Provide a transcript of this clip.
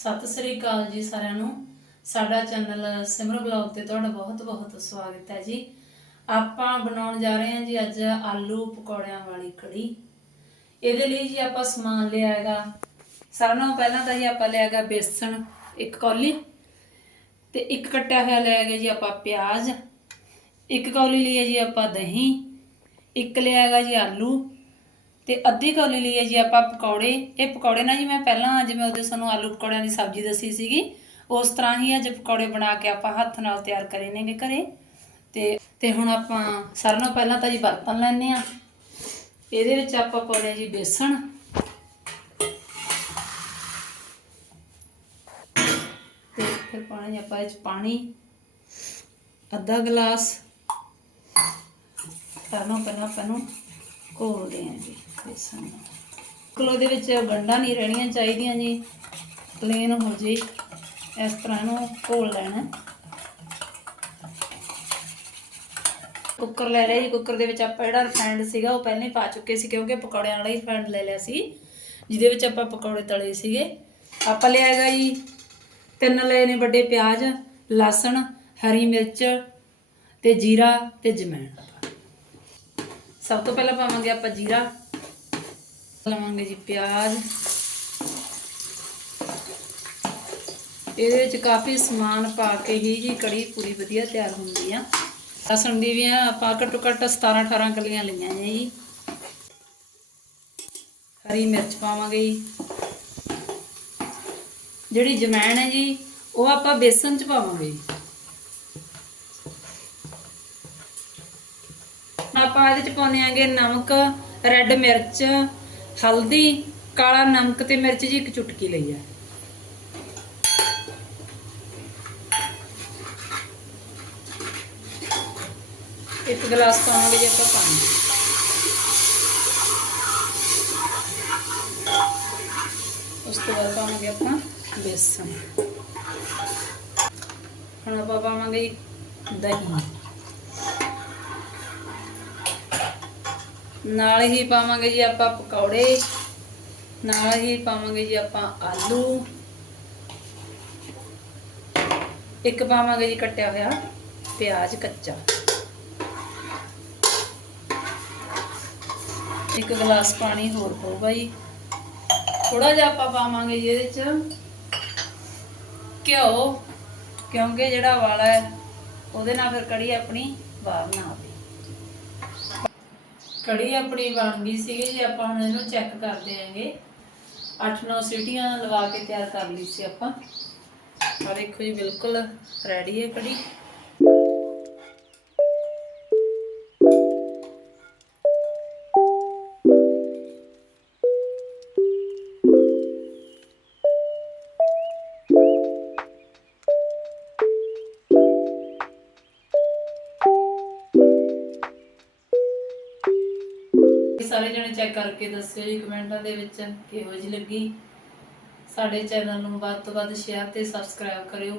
ਸਤਿ ਸ੍ਰੀ ਅਕਾਲ ਜੀ ਸਾਰਿਆਂ ਨੂੰ। ਸਾਡਾ ਚੈਨਲ ਸਿਮਰ ਬਲੌਗ ਤੇ ਤੁਹਾਡਾ ਬਹੁਤ-ਬਹੁਤ ਸਵਾਗਤ ਹੈ ਜੀ। ਆਪਾਂ ਬਣਾਉਣ ਜਾ ਰਹੇ ਹਾਂ ਜੀ ਅੱਜ ਆਲੂ ਪਕੌੜਿਆਂ ਵਾਲੀ ਕੜੀ। ਇਹਦੇ ਲਈ ਜੀ ਆਪਾਂ ਸਮਾਨ ਲਿਆ ਹੈਗਾ। ਸਾਰਿਆਂ ਨਾਲੋਂ ਪਹਿਲਾਂ ਤਾਂ ਜੀ ਆਪਾਂ ਲਿਆ ਹੈਗਾ ਬੇਸਣ ਇੱਕ ਕੌਲੀ ਤੇ ਇੱਕ ਕੱਟਿਆ ਹੋਇਆ ਲਿਆ ਹੈਗਾ ਜੀ ਆਪਾਂ ਪਿਆਜ਼। ਇੱਕ ਕੌਲੀ ਲਈ ਹੈ ਜੀ ਆਪਾਂ ਦਹੀਂ। ਇੱਕ ਲਿਆ ਹੈਗਾ ਜੀ ਆਲੂ। ਤੇ ਅੱਧੀ ਕੌਲੀ ਲਈ ਹੈ ਜੀ ਆਪਾਂ ਪਕੌੜੇ। ਇਹ ਪਕੌੜੇ ਨਾ ਜੀ ਮੈਂ ਪਹਿਲਾਂ ਜਿਵੇਂ ਉਹਦੇ ਸਾਨੂੰ ਆਲੂ ਪਕੌੜਿਆਂ ਦੀ ਸਬਜ਼ੀ ਦੱਸੀ ਸੀਗੀ, ਉਸ ਤਰ੍ਹਾਂ ਹੀ ਅੱਜ ਪਕੌੜੇ ਬਣਾ ਕੇ ਆਪਾਂ ਹੱਥ ਨਾਲ ਤਿਆਰ ਕਰੇ ਨੇਗੇ ਘਰੇ। ਤੇ ਤੇ ਹੁਣ ਆਪਾਂ ਸਾਰਿਆਂ ਨਾਲੋਂ ਪਹਿਲਾਂ ਤਾਂ ਜੀ ਬਰਤਨ ਲੈਣੇ ਆ ਇਹਦੇ ਵਿੱਚ ਆਪਾਂ ਪਾਉਣੇ ਜੀ ਬੇਸਣ। ਤੇ ਫਿਰ ਪਾਉਣਾ ਜੀ ਆਪਾਂ ਇਹ 'ਚ ਪਾਣੀ, ਅੱਧਾ ਗਲਾਸ। ਸਾਰਿਆਂ ਨੂੰ ਪਹਿਲਾਂ ਆਪਾਂ ਨੂੰ ਘੋਲਦੇ ਆਂ ਜੀ ਬੇਸਣ ਨੂੰ ਕਲੋ ਦੇ ਵਿੱਚ ਗੰਢਾਂ ਨਹੀਂ ਰਹਿਣੀਆਂ ਚਾਹੀਦੀਆਂ ਜੀ ਪਲੇਨ ਹੋ ਜੇ, ਇਸ ਤਰ੍ਹਾਂ ਇਹਨੂੰ ਘੋਲ ਲੈਣਾ। ਕੁੱਕਰ ਲੈ ਲਿਆ ਜੀ, ਕੁੱਕਰ ਦੇ ਵਿੱਚ ਆਪਾਂ ਜਿਹੜਾ ਰਿਫਾਈਂਡ ਸੀਗਾ ਉਹ ਪਹਿਲਾਂ ਹੀ ਪਾ ਚੁੱਕੇ ਸੀ, ਕਿਉਂਕਿ ਪਕੌੜਿਆਂ ਵਾਲਾ ਹੀ ਰਿਫਾਈਂਡ ਲੈ ਲਿਆ ਸੀ, ਜਿਹਦੇ ਵਿੱਚ ਆਪਾਂ ਪਕੌੜੇ ਤਲੇ ਸੀਗੇ। ਆਪਾਂ ਲਿਆ ਹੈਗਾ ਜੀ ਤਿੰਨ ਲਏ ਨੇ ਵੱਡੇ ਪਿਆਜ਼, ਲਸਣ, ਹਰੀ ਮਿਰਚ ਤੇ ਜੀਰਾ ਤੇ ਜਮੈਣ। ਸਭ ਤੋਂ ਪਹਿਲਾਂ ਪਾਵਾਂਗੇ ਆਪਾਂ ਜੀਰਾ, ਲਵਾਂਗੇ ਜੀ ਪਿਆਜ਼। ਇਹਦੇ ਵਿੱਚ ਕਾਫੀ ਸਮਾਨ ਪਾ ਕੇ ਹੀ ਜੀ ਕੜੀ ਪੂਰੀ ਵਧੀਆ ਤਿਆਰ ਹੁੰਦੀ ਆ। ਲਸਣ ਦੀ ਵੀ ਆ, ਆਪਾਂ ਘੱਟੋ ਘੱਟ 17 18 ਕਲੀਆਂ ਲਈਆਂ ਨੇ ਜੀ। ਹਰੀ ਮਿਰਚ ਪਾਵਾਂਗੇ ਜੀ। ਜਿਹੜੀ ਜਮੈਣ ਹੈ ਜੀ, ਉਹ ਆਪਾਂ ਬੇਸਨ ਚ ਪਾਵਾਂਗੇ ਜੀ। ਆਪਾਂ ਇਹਦੇ ਚ ਪਾਉਂਦੇ ਆਂਗੇ ਨਮਕ, ਰੈੱਡ ਮਿਰਚ, ਹਲਦੀ, ਕਾਲਾ ਨਮਕ ਤੇ ਮਿਰਚ ਜੀ ਇੱਕ ਚੁਟਕੀ ਲਈ ਆ। ਇੱਕ ਗਲਾਸ ਪਾਵਾਂਗੇ ਜੀ ਆਪਾਂ ਪਾਣੀ। ਉਸ ਤੋਂ ਬਾਅਦ ਪਾਵਾਂਗੇ ਆਪਾਂ ਬੇਸਣ ਹੁਣ ਆਪਾਂ ਪਾਵਾਂਗੇ ਦਹੀਂ। ਨਾਲ ਹੀ ਪਾਵਾਂਗੇ ਜੀ ਆਪਾਂ ਪਕੌੜੇ, ਨਾਲ ਹੀ ਪਾਵਾਂਗੇ ਜੀ ਆਪਾਂ ਆਲੂ। ਇੱਕ ਪਾਵਾਂਗੇ ਜੀ ਕੱਟਿਆ ਹੋਇਆ ਪਿਆਜ਼ ਕੱਚਾ। ਇੱਕ ਗਲਾਸ ਪਾਣੀ ਹੋਰ ਪਊਗਾ ਜੀ ਥੋੜਾ ਜਿਹਾ ਆਪਾਂ ਪਾਵਾਂਗੇ ਜੀ ਇਹਦੇ ਚ ਘਿਓ, ਕਿਉਂਕਿ ਜਿਹੜਾ ਵਾਲਾ ਹੈ, ਉਹਦੇ ਨਾਲ ਫਿਰ ਕੜੀ ਆਪਣੀ ਬਾਹਰ ਨਾ ਆਵੇ। ਕੜੀ ਆਪਣੀ ਬਣ ਗਈ ਸੀਗੀ, ਜੀ ਆਪਾਂ ਹੁਣ ਇਹਨੂੰ ਚੈੱਕ ਕਰਦੇ ਆਂਗੇ 8-9 ਸੀਟੀਆਂ ਲਵਾ ਕੇ ਤਿਆਰ ਕਰ ਲਈ ਸੀ ਆਪਾਂ। ਆ ਦੇਖੋ ਜੀ, ਬਿਲਕੁਲ ਰੈਡੀ ਹੈ ਕੜੀ। ਸਾਰੇ ਜਣੇ ਚੈੱਕ ਕਰਕੇ ਦੱਸਿਓ ਜੀ ਕਮੈਂਟਾਂ ਦੇ ਵਿੱਚ ਕਿਹੋ ਜਿਹੀ ਲੱਗੀ। ਸਾਡੇ ਚੈਨਲ ਨੂੰ ਵੱਧ ਤੋਂ ਵੱਧ ਸ਼ੇਅਰ ਤੇ ਸਬਸਕ੍ਰਾਈਬ ਕਰਿਓ।